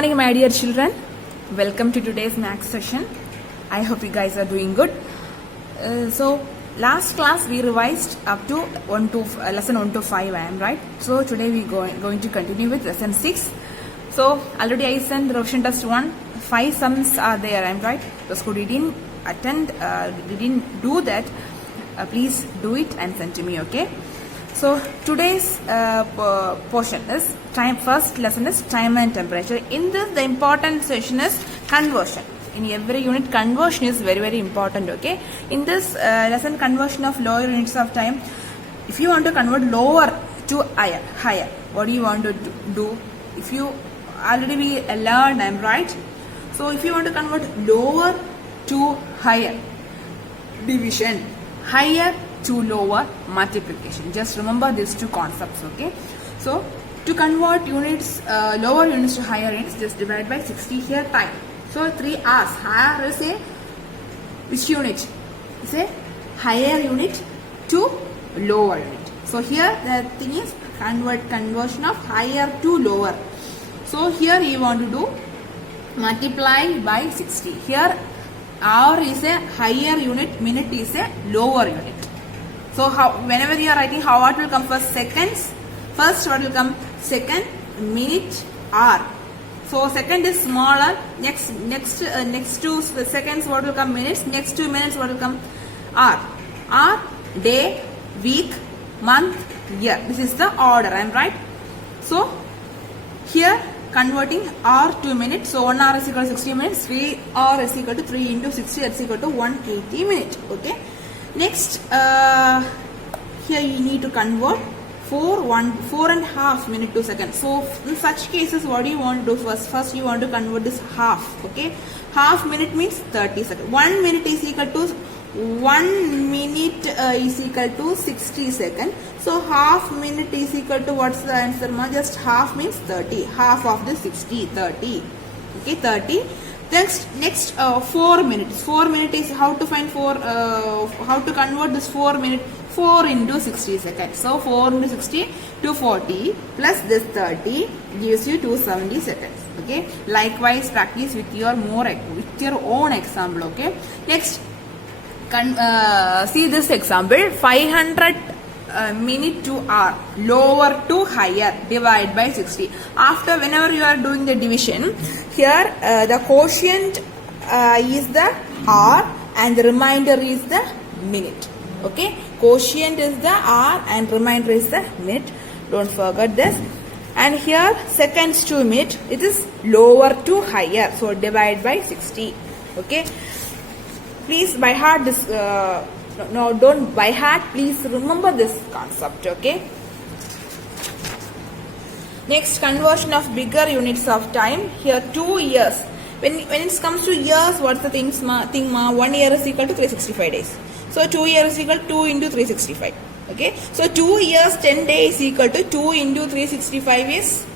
morning, my dear children. Welcome to today's maths session. I hope you guys are doing good. So last class we revised up to lesson 1 to 5, I am right. So today we going to continue with lesson 6. So already I sent the revision test 1. 5 sums are there, I am right. Those who didn't do that, please do it and send to me, okay? So today's portion is time. First lesson is time and temperature. In this, the important session is conversion. In every unit, conversion is very, very important, okay? In this lesson, conversion of lower units of time. If you want to convert lower to higher, what do you want to do? If you already we learned, I'm right. So if you want to convert lower to higher, division, higher to lower, multiplication. Just remember these two concepts, okay? So to convert units, lower units to higher units, just divide by 60 here time. So 3 hours. Higher is a which unit? It's a higher unit to lower unit. So here the thing is conversion of higher to lower. So here you want to do multiply by 60. Here hour is a higher unit, minute is a lower unit. So whenever you are writing, what will come first? Seconds. First what will come? Second, minute, hour. So second is smaller. Next to seconds what will come? Minutes. Next 2 minutes what will come? Hour. Hour, day, week, month, year. This is the order. I am right. So here converting hour to minute. So 1 hour is equal to 60 minutes. 3 hour is equal to 3 into 60. That's equal to 180 minutes. Okay. Next, here you need to convert 4.5 minute to second. So in such cases, what do you want to do first? First you want to convert this half. Okay, half minute means 30 seconds. 1 minute is equal to 1 minute is equal to 60 seconds. So half minute is equal to what's the answer? Just half means 30. Half of the 60, 30. Okay, 30. Next 4 minutes. 4 minutes is how to find how to convert this 4 minute? 4 into 60 seconds. So 4 into 60, 240 plus this 30 gives you 270 seconds. Okay. Likewise, practice with your own example. Okay. Next, see this example. 500 minute to hour, lower to higher, divide by 60. After, whenever you are doing the division, here the quotient is the hour and the remainder is the minute. Okay, quotient is the hour and remainder is the minute. Don't forget this. And here seconds to minute, it is lower to higher, so divide by 60. Okay, please by heart this. No, don't by heart. Please remember this concept. Okay. Next, conversion of bigger units of time. Here 2 years. When it comes to years, what's the thing? 1 year is equal to 365 days. So 2 years is equal to 2 into 365. Okay. So 2 years 10 days is equal to 2 into 365 is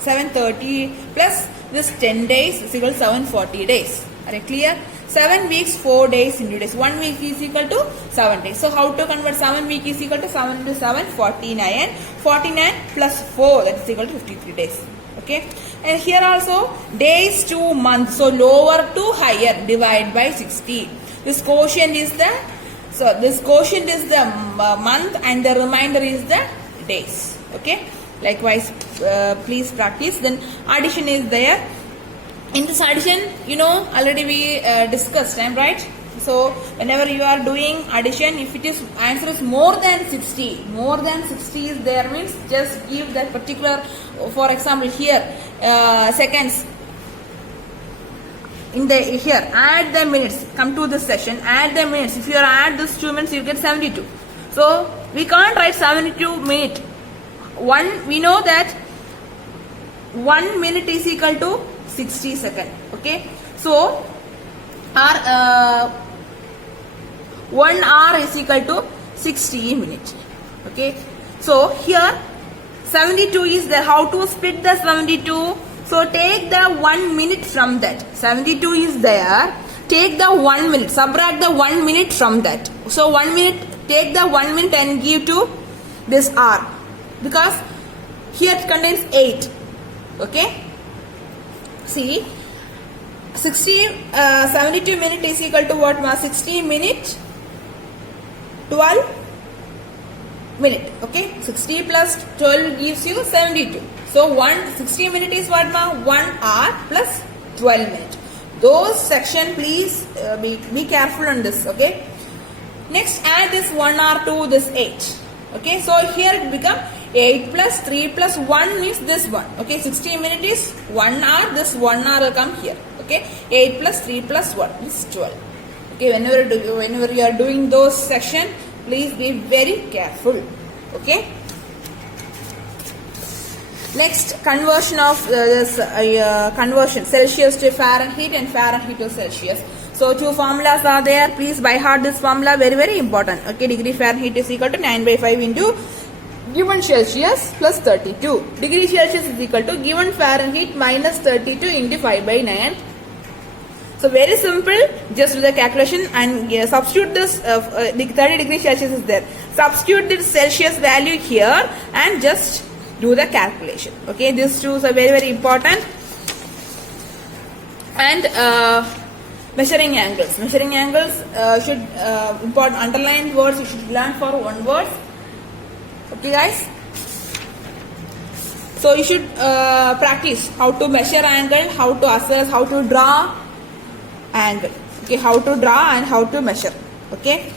730 plus this 10 days is equal to 740 days. Are you clear? 7 weeks, 4 days into days. 1 week is equal to 7 days. So how to convert 7 week is equal to 7 into 7, 49. 49 plus 4, that is equal to 53 days. Okay. And here also days to month. So lower to higher, divide by 60. This quotient is the month and the remainder is the days. Okay. Likewise, please practice. Then addition is there. In this addition, already we discussed, I'm right? So whenever you are doing addition, if it is answer is more than 60 is there, means just give that particular. For example, here seconds. Here add the minutes. Come to this session. Add the minutes. If you add this 2 minutes, you get 72. So we can't write 72 minutes. We know that 1 minute is equal to 60 seconds. Okay. So our 1 hour is equal to 60 minutes. Okay. So here 72 is there. How to split the 72? So take the 1 minute from that. 72 is there. Take the 1 minute. Subtract the 1 minute from that. So 1 minute. Take the 1 minute and give to this hour. Because here it contains 8. Okay. See, 72 minute is equal to what, ma? 60 minute, 12 minute. Okay, 60 plus 12 gives you 72. So 60 minute is what, ma? 1 hour plus 12 minute. Those section, please be careful on this. Okay. Next, add this 1 hour to this 8. Okay, so here it become 8 plus 3 plus 1 is this one. Okay, 60 minute is 1 hour. This 1 hour will come here. Okay, 8 plus 3 plus 1 is 12. Okay, whenever you are doing those section, please be very careful. Okay. Next, conversion of this conversion Celsius to Fahrenheit and Fahrenheit to Celsius. So two formulas are there. Please by heart this formula, very very important. Okay, degree Fahrenheit is equal to 9 by 5 into given Celsius plus 32. Degree Celsius is equal to given Fahrenheit minus 32 into 5 by 9. So very simple, just do the calculation and substitute this, the 30 degrees Celsius is there. Substitute the Celsius value here and just do the calculation. Okay, these two are very very important. And measuring angles. Measuring angles should important underlined words you should learn for one word. Okay guys. So you should practice how to measure angle, how to assess, how to draw angle. Okay, how to draw and how to measure. Okay.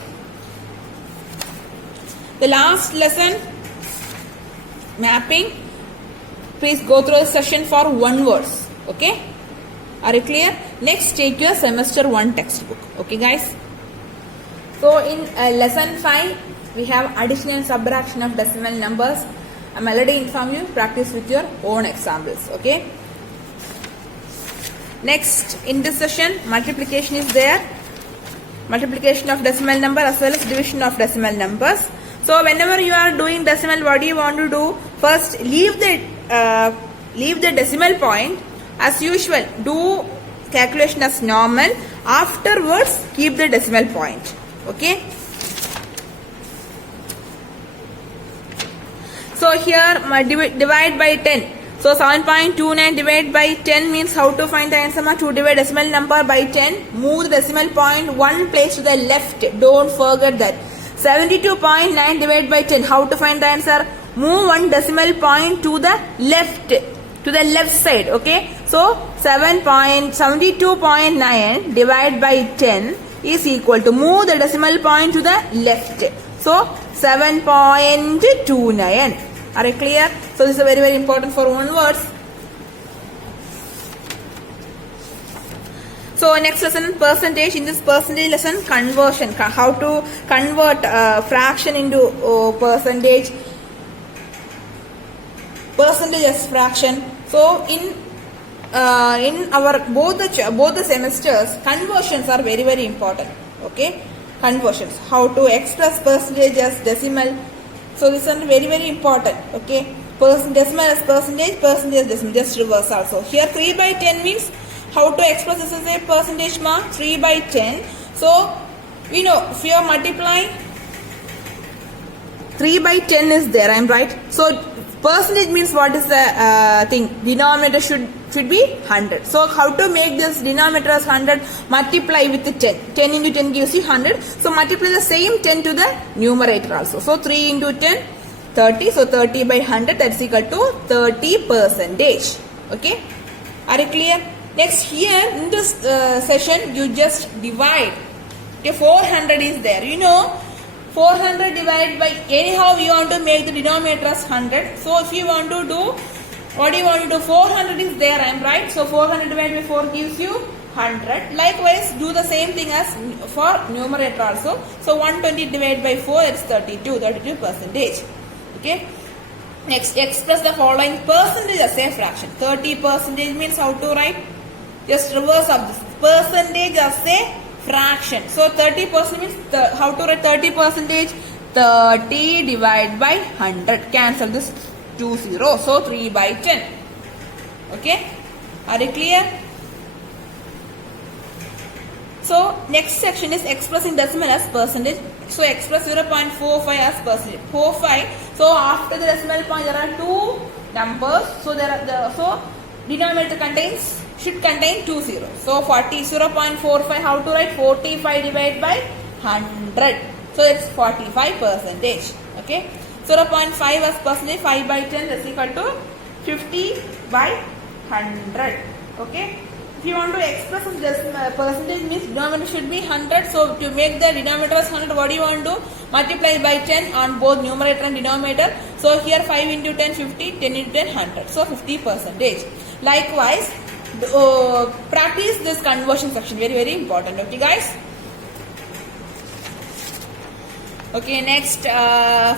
The last lesson, mapping. Please go through the session for one verse. Okay. Are you clear? Next, take your semester 1 textbook. Okay guys. So in lesson 5, we have addition and subtraction of decimal numbers. I am already informed you. Practice with your own examples. Okay. Next, in this session, multiplication is there. Multiplication of decimal number as well as division of decimal numbers. So whenever you are doing decimal, what do you want to do? First, leave the decimal point. As usual, do calculation as normal. Afterwards, keep the decimal point. Okay. So here, divide by 10. So 7.29 divided by 10 means how to find the answer? To divide decimal number by 10. Move the decimal point one place to the left. Don't forget that. 72.9 divided by 10. How to find the answer? Move one decimal point to the left. To the left side. Okay. So 72.9 divided by 10 is equal to, move the decimal point to the left. So 7.29. Are you clear? So this is very very important for one words. So next lesson, percentage. In this percentage lesson, conversion. How to convert fraction into percentage. Percentage as fraction. So in our both the semesters, conversions are very very important. Okay, conversions. How to express percentage as decimal. So this is very very important. Okay, decimal as percentage, percentage as decimal. Just reverse also. Here 3 by 10 means how to express this as a percentage mark. 3 by 10. So we know if you are multiplying 3 by 10 is there. I am right. So percentage means what is the thing? Denominator should be 100. So how to make this denominator as 100? Multiply with the 10. 10 into 10 gives you 100. So multiply the same 10 to the numerator also. So 3 into 10, 30. So 30 by 100, that's equal to 30%. Okay. Are you clear? Next, here in this session, you just divide. Okay, 400 is there. You know, 400 divided by, anyhow we want to make the denominator as 100. So if you want to do, what do you want to do? 400 is there, I am right. So 400 divided by 4 gives you 100. Likewise, do the same thing as for numerator also. So 120 divided by 4 is 32%. Okay. Next, express the following percentage as a fraction. 30% means how to write? Just reverse of this. Percentage as a fraction. So 30% means how to write 30%? 30 divided by 100. Cancel this 2 0. So 3 by 10. Okay. Are you clear? So next section is expressing decimal as percentage. So express 0.45 as percentage. 45. So after the decimal point there are two numbers. So there are so denominator contains should contain 2 zeros. So 0.45, how to write? 45 divided by 100. So it's 45 percentage. Okay. 0.5 as percentage, 5 by 10 is equal to 50 by 100. Okay. If you want to express this percentage, means denominator should be 100. So to make the denominator as 100, what do you want to do? Multiply by 10 on both numerator and denominator. So here 5 into 10, 50, 10 into 10, 100. So 50 percentage. Likewise, practice this conversion section. Very, very important. Okay, guys. Okay, next,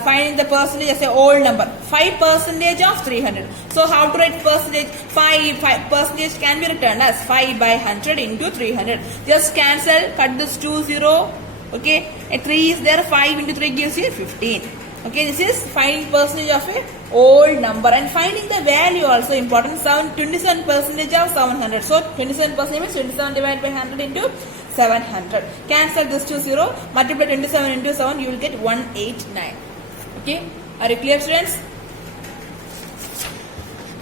finding the percentage as a whole number. 5 percentage of 300. So how to write percentage? 5 percentage can be written as 5 by 100 into 300. Just cancel, cut this 2 0. Okay, a 3 is there, 5 into 3 gives you 15. Okay, this is finding percentage of a whole number, and finding the value also important. 27 percentage of 700. So 27 percentage means 27 divided by 100 into 700. Cancel this 2 0. Multiply 27 into 7. You will get 189. Okay, are you clear, students?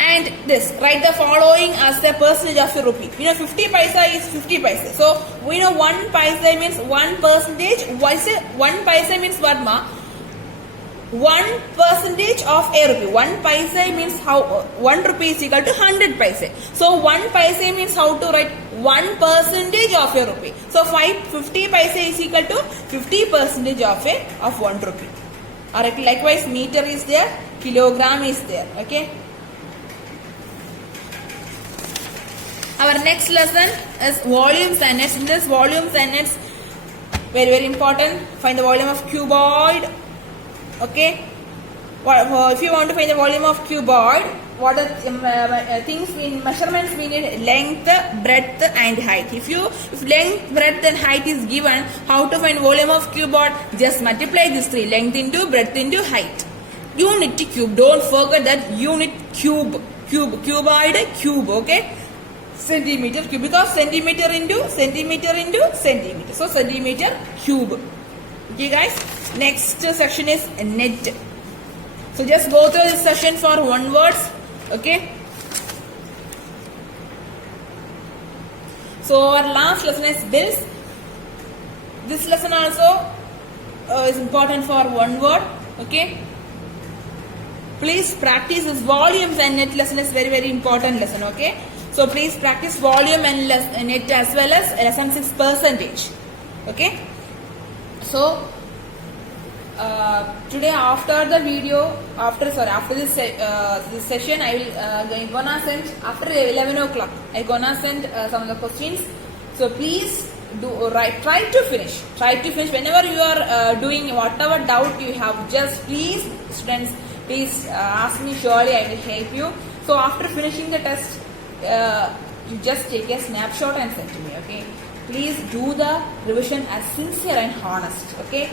And this, write the following as the percentage of a rupee. We know 50 paisa is 50 paisa. So we know 1 paisa means 1 percentage. What is it? 1 paisa means what, ma? 1 percentage of a rupee. 1 paisa means how 1 rupee is equal to 100 paisa. So 1 paisa means how to write 1 percentage of a rupee. So 50 paisa is equal to 50 percentage of 1 rupee. Alright, likewise meter is there, kilogram is there. Okay. Our next lesson is volumes and nets. In this volumes and nets, very, very important. Find the volume of cuboid. Okay. If you want to find the volume of cuboid, what are things mean? Measurements we need length, breadth, and height. If length, breadth, and height is given, how to find volume of cuboid? Just multiply these three: length into breadth into height. Unit cube. Don't forget that unit cube. Cuboid cube. Okay. Centimeter cube, because centimeter into centimeter into centimeter. So centimeter cube. Okay, guys. Next section is net. So just go through this session for one words. Okay. So our last lesson is bills. This lesson also is important for one word. Okay. Please practice this volumes and net lesson is very, very important lesson. Okay. So please practice volume and net as well as lesson 6 percentage. Okay. So today after the video, after this session, I will gonna send after 11 o'clock. I gonna send some of the questions. So please try to finish. Whenever you are doing whatever doubt you have, just please, students, please ask me. Surely I will help you. So after finishing the test, you just take a snapshot and send to me. Okay. Please do the revision as sincere and honest. Okay.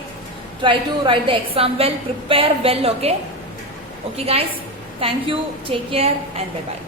Try to write the exam well, prepare well. Okay. Okay, guys. Thank you. Take care and bye bye.